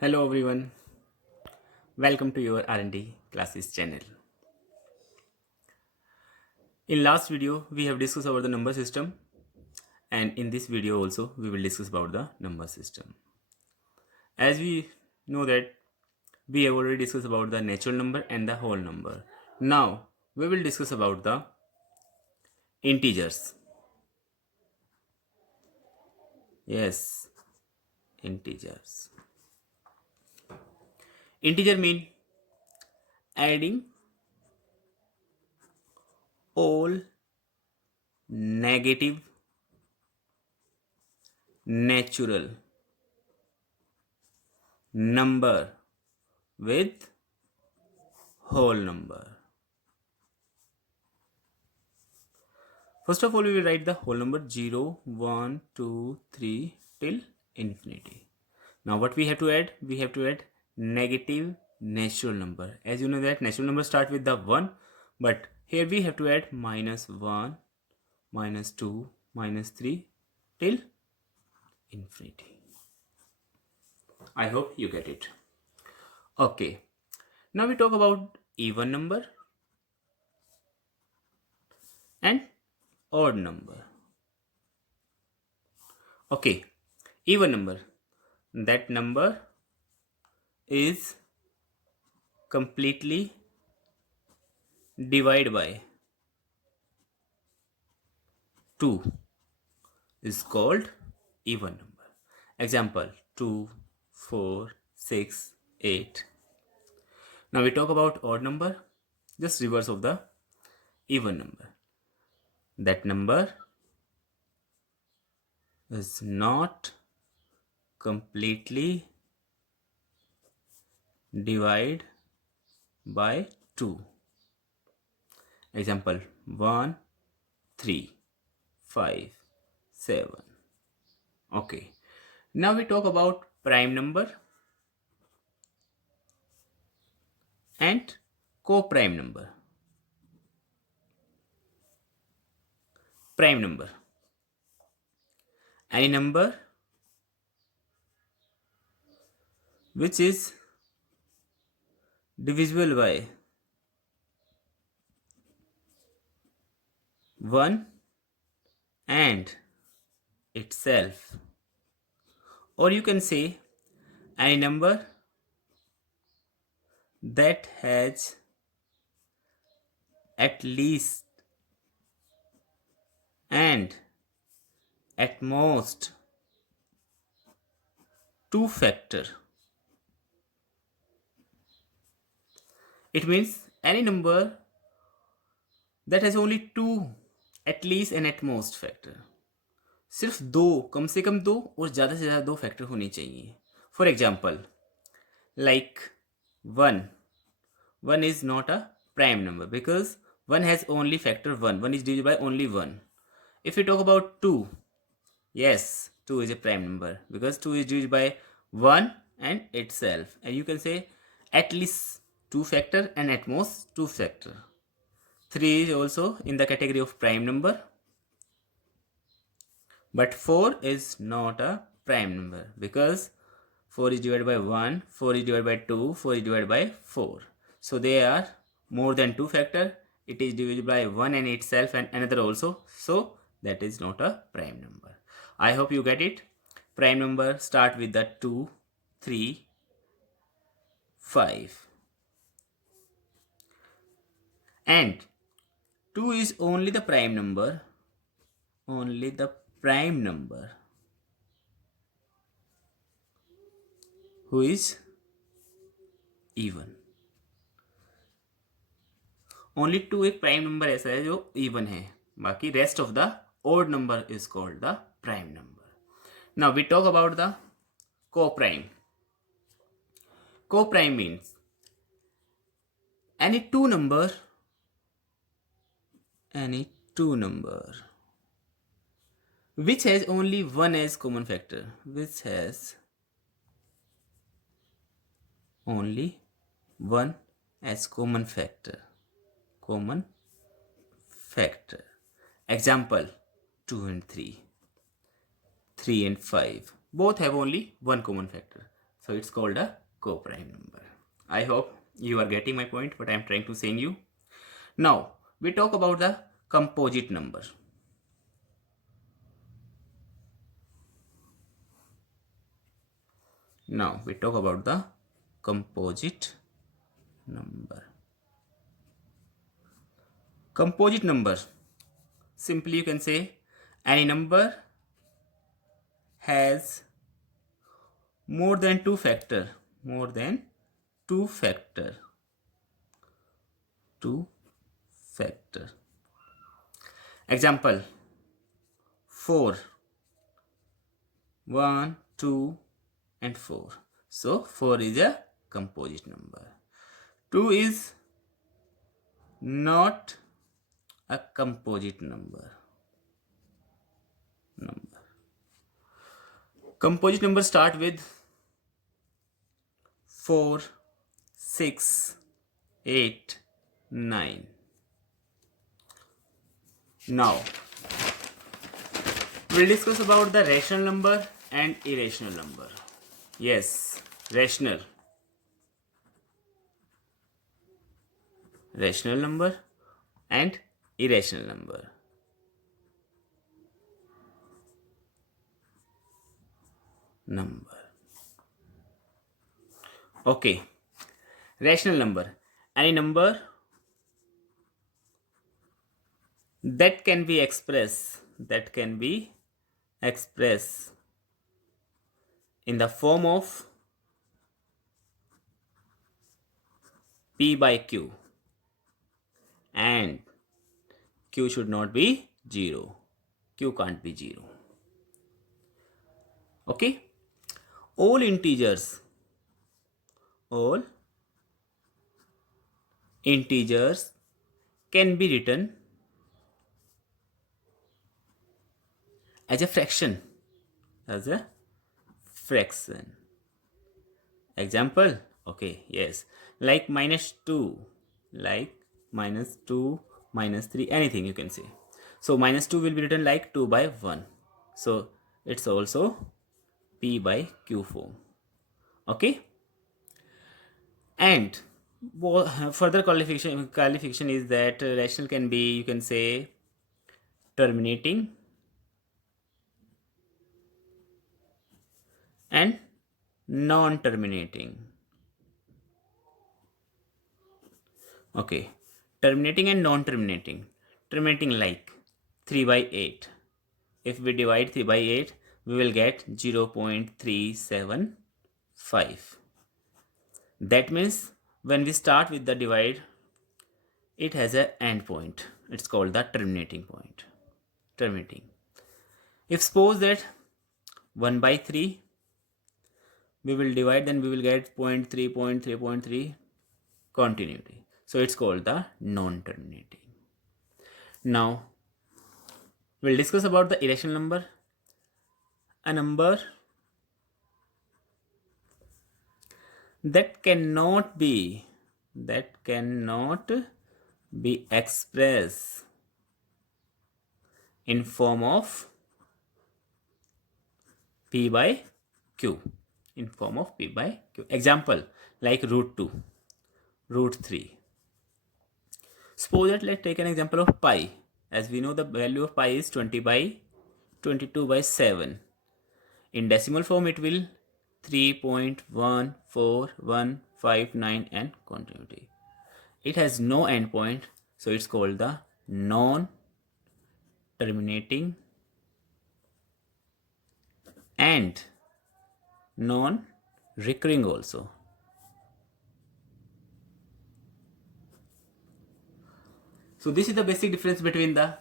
Hello everyone, welcome to your R&D Classes channel. In last video we have discussed about the number system, and in this video also we will discuss about the number system. As we know that we have already discussed about the natural number and the whole number. Now we will discuss about the integers. Yes, integers. Integer mean adding all negative natural number with whole number. First of all, we will write the whole number 0, 1, 2, 3 till infinity. Now what we have to add? We have to add negative natural number. As you know that natural number start with the 1, but here we have to add -1, -2, -3 till infinity. I hope you get it. Okay. Now we talk about even number and odd number. Okay, even number. That number is completely divided by 2 is called even number. Example 2, 4, 6, 8. Now we talk about odd number, just reverse of the even number. That number is not completely divided by 2. Example 1, 3, 5, 7. Okay. Now we talk about prime number and co-prime number. Prime number. Any number which is divisible by 1 and itself, or you can say any number that has at least and at most 2 factor. It means any number that has only 2 at least and at most factor. सिर्फ 2, कम से कम 2 और ज़्यादा से ज़्यादा 2 factor होनी चाहिए. For example like 1. 1 is not a prime number because 1 has only factor 1. 1 is divided by only 1. If we talk about 2, yes, 2 is a prime number because 2 is divided by 1 and itself. And you can say at least 2 factor and at most 2 factor. 3 is also in the category of prime number. But 4 is not a prime number because 4 is divided by 1, 4 is divided by 2, 4 is divided by 4. So they are more than 2 factor. It is divided by 1 and itself and another also. So that is not a prime number. I hope you get it. Prime number start with the 2, 3, 5. And 2 is only the prime number. Only the prime number who is even. Only 2 एक prime number ऐसा है जो even है, बाकी rest of the odd number is called the prime number. Now we talk about the co-prime. Co-prime means any two number which has only one as common factor, which has only one as common factor. Example 2 and 3, 3 and 5, both have only one common factor. So it's called a co-prime number. I hope you are getting my point, what I am trying to say you. Now we talk about the composite number. Now we talk about the composite number. Composite number, simply you can say any number has more than two factor. Example, 4, 1, 2 and 4. So 4 is a composite number. 2 is not a composite number. Composite number start with 4, 6, 8, 9. Now we'll discuss about the rational number and irrational number. Yes, rational number and irrational number. Okay, rational number, any number that can be expressed in the form of P by Q, and Q should not be 0. Q can't be 0. Okay, all integers can be written as a fraction. Example, okay, yes, like -2, -3, anything you can say. So -2 will be written like 2 by 1. So it's also P by Q form. Okay, and further qualification is that rational can be, you can say, terminating and non-terminating. Okay, terminating and non-terminating. Terminating like 3 by 8. If we divide 3 by 8, we will get 0.375. That means when we start with the divide, it has an end point. It's called the terminating point. If suppose that 1 by 3 we will divide, then we will get 0.3 continuity. So it's called the non-terminating. Now we'll discuss about the irrational number. A number that cannot be expressed in form of P by Q. Example, like √2, √3. Suppose that let's take an example of pi. As we know, the value of pi is 20 by 22 by 7. In decimal form, it will 3.14159 and continuity. It has no endpoint, so it's called the non-terminating and non-recurring also. So this is the basic difference between the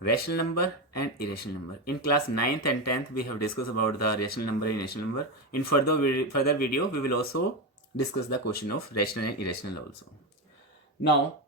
rational number and irrational number. In class 9th and 10th, we have discussed about the rational number and irrational number. In further video, we will also discuss the question of rational and irrational also. Now,